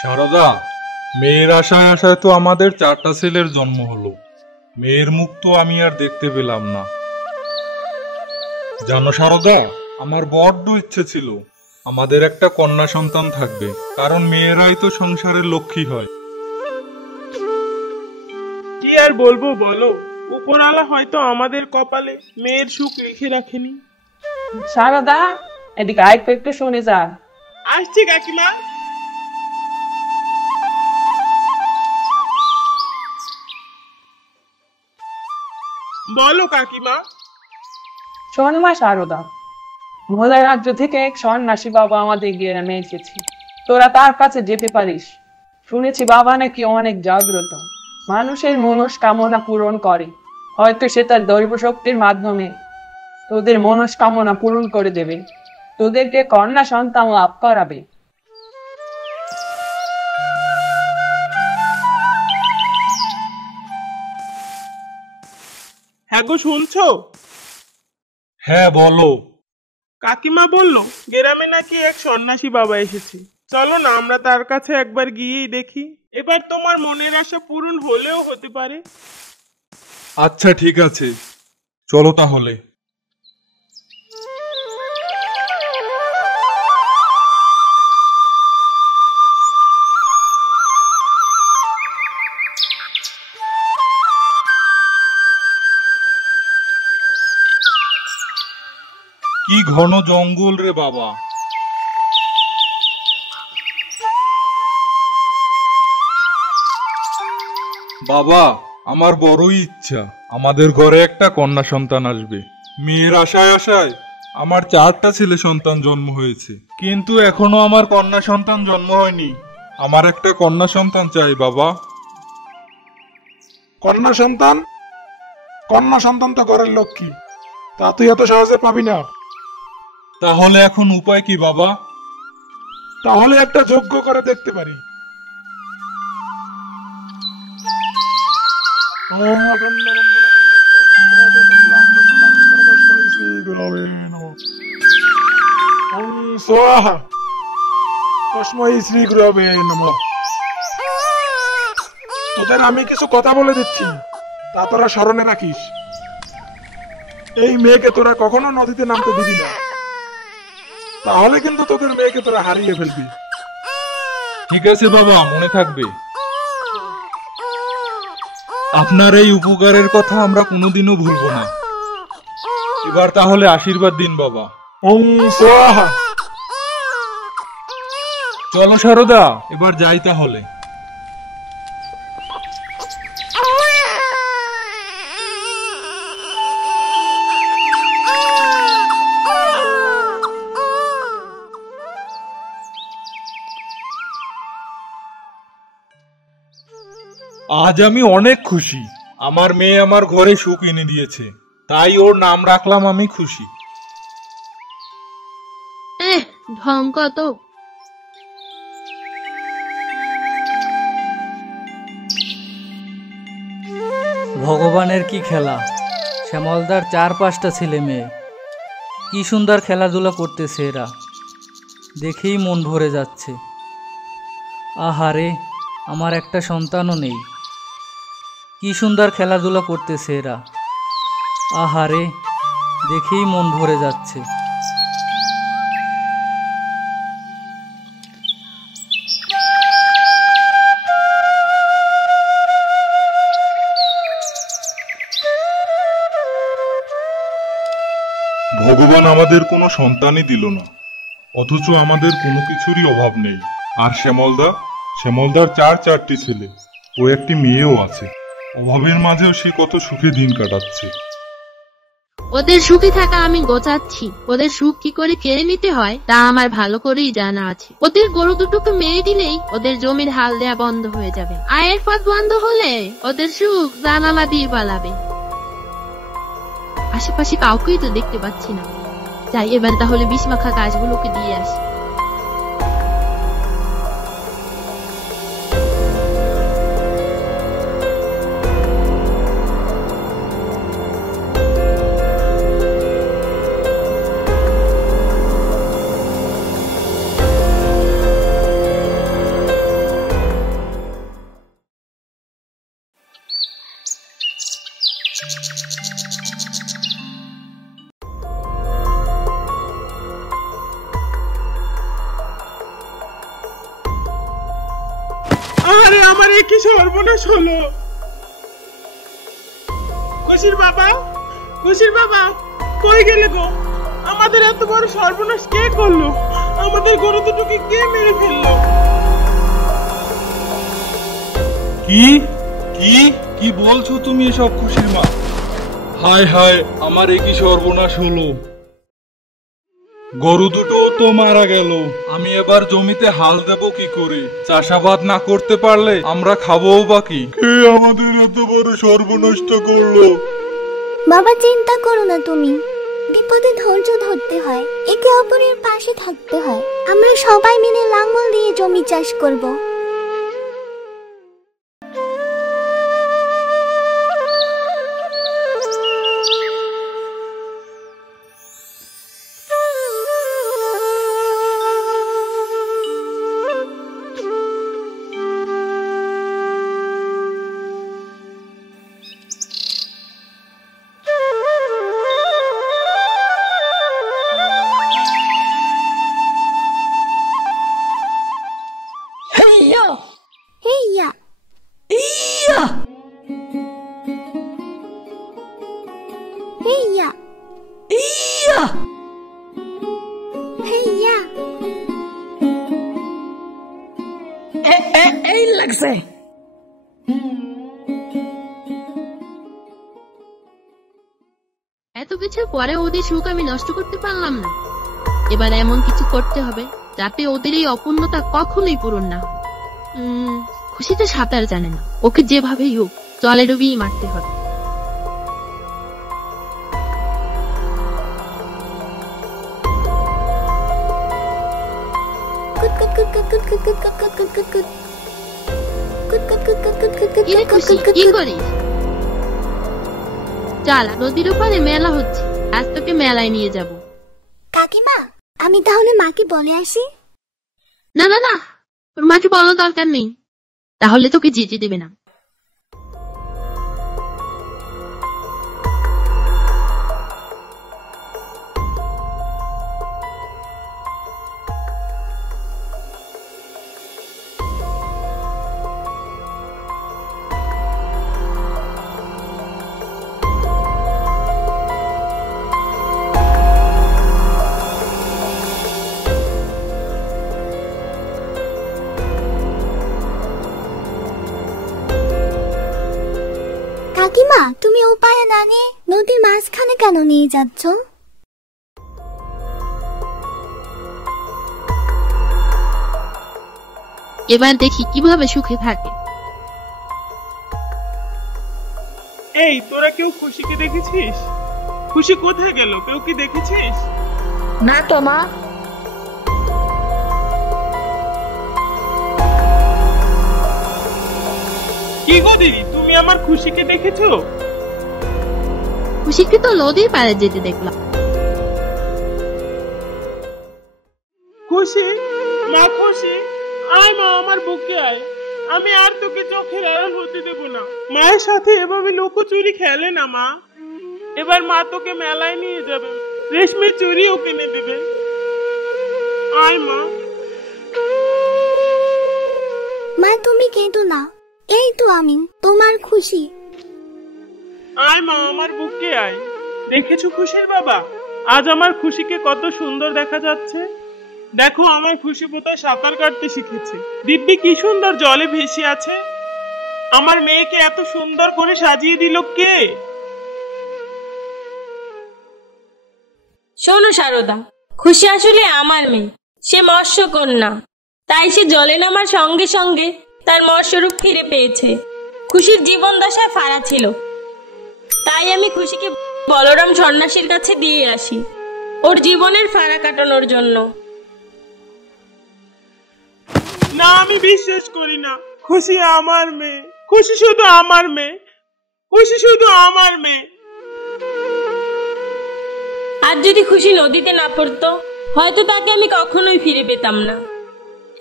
সারদা, মেয়ের আশায় আশায় তো আমাদের 4টা ছেলের জন্ম হলো। মেয়ের মুখ তো আমি আর দেখতে পেলাম না। জানো সারদা, আমার বড্ড ইচ্ছে ছিল আমাদের একটা কন্যা সন্তান থাকবে, কারণ মেয়েরাই তো সংসারের লক্ষ্মী হয়। কি আর বলবো বলো, উপরওয়ালা হয়তো আমাদের কপালে মেয়ের সুখ লিখে রাখেনি। সারদা, এদিকে আরেকটু একটু শুনে যা। আসছি কাকিমা। বলো কাকিমা। শোন মা সারদা, ভোলা রাজ্য থেকে এক সন্ন্যাসী বাবা আমাদের গ্রামে এসেছে। তোরা তার কাছে যেতে পারিস। শুনেছি বাবা নাকি অনেক জাগ্রত, মানুষের মনস্কামনা পূরণ করে। হয়তো সে তার দৈব শক্তির মাধ্যমে তোদের মনস্কামনা পূরণ করে দেবে, তোদেরকে কন্যা সন্তান লাভ করাবে। হ্যাঁ গো, শুনছো? হ্যাঁ বলো। কাকিমা বললো গ্রামে নাকি এক সন্ন্যাসী বাবা এসেছে। চলো না আমরা তার কাছে একবার গিয়েই দেখি। এবার তোমার মনের আশা পূরণ হলেও হতে পারে। আচ্ছা ঠিক আছে, চলো তাহলে। কি ঘন জঙ্গল রে বাবা। বাবা, আমার বড়ই ইচ্ছা আমাদের ঘরে একটা কন্যা সন্তান আসবে। মেয়ের আশায় আশায় আমার 4টা ছেলে সন্তান জন্ম হয়েছে, কিন্তু এখনো আমার কন্যা সন্তান জন্ম হয়নি। আমার একটা কন্যা সন্তান চাই বাবা। কন্যা সন্তান? কন্যা সন্তান তো ঘরের লক্ষ্মী, তা তুই এত সহজে পাবি না। তাহলে এখন উপায় কি বাবা? তাহলে একটা যজ্ঞ করে দেখতে পারি। তোদের আমি কিছু কথা বলে দিচ্ছি, তা তোরা স্মরণে রাখিস। এই মেয়েকে তোরা কখনো নদীতে নামতে দিবি না, তাহলে কিন্তু তোদের মেয়েকে তোরা হারিয়ে ফেলবি। ঠিক আছে বাবা, মনে থাকবে। আপনার এই উপকারের কথা আমরা কোনোদিনও ভুলবো না। এবার তাহলে আশীর্বাদ দিন বাবা। ওম স্বাহা। চলো সারদা, এবার যাই তাহলে। আজ আমি অনেক খুশি। আমার মেয়ে আমার ঘরে সুখ এনে দিয়েছে, তাই ওর নাম রাখলাম আমি খুশি। ঢং কত। ভগবানের কি খেলা, শ্যামলদার 4-5টা ছেলে মেয়ে, কি সুন্দর খেলাধুলা করতেছে এরা, দেখেই মন ভরে যাচ্ছে। আহারে, আমার একটা সন্তানও নেই। কি সুন্দর খেলাধুলা করতেছে এরা, আহারে, দেখেই মন ভরে যাচ্ছে। ভগবান আমাদের কোনো সন্তানই দিল না, অথচ আমাদের কোনো কিছুরই অভাব নেই। আর শ্যামলদার 4টি ছেলে ও একটি মেয়েও আছে। অভাবের মাঝেও সে কত সুখে দিন কাটাচ্ছে। ওদের সুখে থাকা আমি গোছাচ্ছি। ওদের সুখ কি করে কেড়ে নিতে হয় তা আমার ভালো করেই জানা আছে। ওদের গরু দুটোকে মেরে দিলেই ওদের জমির হাল দেয়া বন্ধ হয়ে যাবে। আয়ের পথ বন্ধ হলে ওদের সুখ জানালা দিয়ে পালাবে। আশেপাশে কাউকেই তো দেখতে পাচ্ছি না। যাই এবার তাহলে বিষ মাখা গাছগুলোকে দিয়ে আসি। আমার একই সর্বনাশ হলো। খুশির বাবা, খুশির বাবা, কই গেলে গো? আমাদের এত বড় সর্বনাশ কে করলো? আমাদের গরু দুটোকে কে মেরে ফেললো? কি কি কি বলছো তুমি এসব খুশির মা? হায় হায়, আমার একই সর্বনাশ হলো। গরু দুটো তো মারা গেল। আমি এবার জমিতে হাল দেব কি করে? চাষাবাদ না করতে পারলে আমরা খাবো বা কি? কে আমাদের এত বড় সর্বনষ্ট করলো? বাবা চিন্তা করো না তুমি, বিপদে ধৈর্য ধরতে হয়, একে অপরের পাশে থাকতে হয়। আমরা সবাই মিলে লাঙ্গল দিয়ে জমি চাষ করব। হেইয়া হেইয়া হেইয়া হেইয়া এই লাগছে। এত কিছুর পরে ওদের সুখ আমি নষ্ট করতে পারলাম না। এবার এমন কিছু করতে হবে যাতে ওদের এই অপূর্ণতা কখনোই পূরণ না হয়। খুশি তো সাঁতার জানে না, ওকে যেভাবেই হোক জলে ডুবিয়ে মারতে হবে। কিরে খুশি, কি করিস? চল, নদীর ওপারে মেলা হচ্ছে, আজ তোকে মেলায় নিয়ে যাব। কাকিমা, আমি তাহলে মাকে বলে আসি। না না না, তোর মাকে বলার দরকার নেই, তাহলে তোকে যেতে দেবে না। কাকিমা, তুমি উপায় না নিয়ে নদীর মাঝখানে কেন নিয়ে যাচ্ছ? এবার দেখি কিভাবে সুখে থাকে। এই, তোরা কেউ খুশিকে দেখেছিস? খুশি কোথায় গেল? কেউ কি দেখেছিস? না তো মা। কি গো দিদি, তুমি আমার খুশিকে দেখেছো? খুশিকে তো নদীর পাড়ে যেতে দেখলাম। খুশি, মা খুশি, আয় মা, আমার বুকে আয়। আমি আর তোকে চোখের আড়াল হতে দেবো না। মায়ের সাথে এভাবে লুকোচুরি খেলে না মা। এবার মা তোকে মেলায় নিয়ে যাবে, রেশমের চুড়িও কিনে দেবে। আয় মা। মা তুমি কেঁদো না, এই তো আমি তোমার খুশি। আয় মা, আমার বুকে আয়। দেখেছো খুশির বাবা, আজ আমার খুশিকে কত সুন্দর দেখা যাচ্ছে। দেখো, আমার খুশি বোধহয় সাঁতার কাটতে শিখেছে। দিব্যি কি সুন্দর জলে ভেসে আছে। আমার মেয়েকে এত সুন্দর করে সাজিয়ে দিল কে? শোনো সারদা, খুশি আসলে আমার মেয়ে, সে মৎস্যকন্যা। তাই সে জলে নামার সঙ্গে সঙ্গে তার মৎস্যরূপ ফিরে পেয়েছে। খুশির জীবন দশায় ফাড়া ছিল, তাই আমি খুশিকে বলরাম সন্ন্যাসীর কাছে দিয়ে আসি, ওর জীবনের ফাড়া কাটানোর জন্য। না, আমি বিশ্বাস করি না। খুশি আমার মেয়ে, খুশি শুধু আমার মেয়ে, খুশি শুধু আমার মেয়ে। আর যদি খুশি নদীতে না পড়তো, হয়তো তাকে আমি কখনোই ফিরে পেতাম না।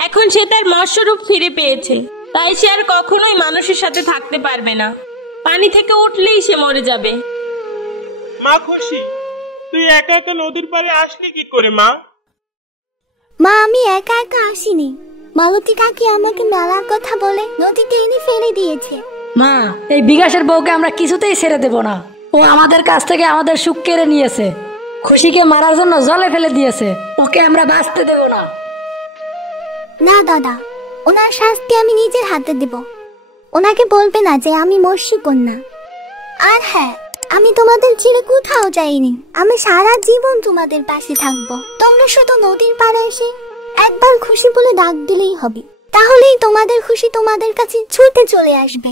এখন সে তার মৎস্যরূপ ফিরে পেয়েছে, তাই সে আর কখনোই মানুষের সাথে থাকতে পারবে না। পানি থেকে উঠলেই সে মরে যাবে। মা খুশি, তুই একা একা নদীর পাড়ে আসলি কি করে মা? মা আমি একা একা আসিনি, মালতী কাকি আমাকে মেলার কথা বলে নদীতে এনে ফেলে দিয়েছে। মা, এই বিকাশের বউকে আমরা কিছুতেই ছেড়ে দেব না। ও আমাদের কাছ থেকে আমাদের সুখ কেড়ে নিয়েছে, খুশিকে মারার জন্য জলে ফেলে দিয়েছে। ওকে আমরা বাঁচতে দেব না। না দাদা, ওনার শাস্তি আমি নিজের হাতে দেব। ওনাকে বলবে না যে আমি মৎস্য কন্যা। আর হ্যাঁ, আমি তোমাদের ছেড়ে কোথাও যাইনি। আমি সারা জীবন তোমাদের পাশে থাকবো। তোমরা শুধু নদীর পাড়ে এসে একবার খুশি বলে ডাক দিলেই হবে, তাহলেই তোমাদের খুশি তোমাদের কাছে ছুটে চলে আসবে।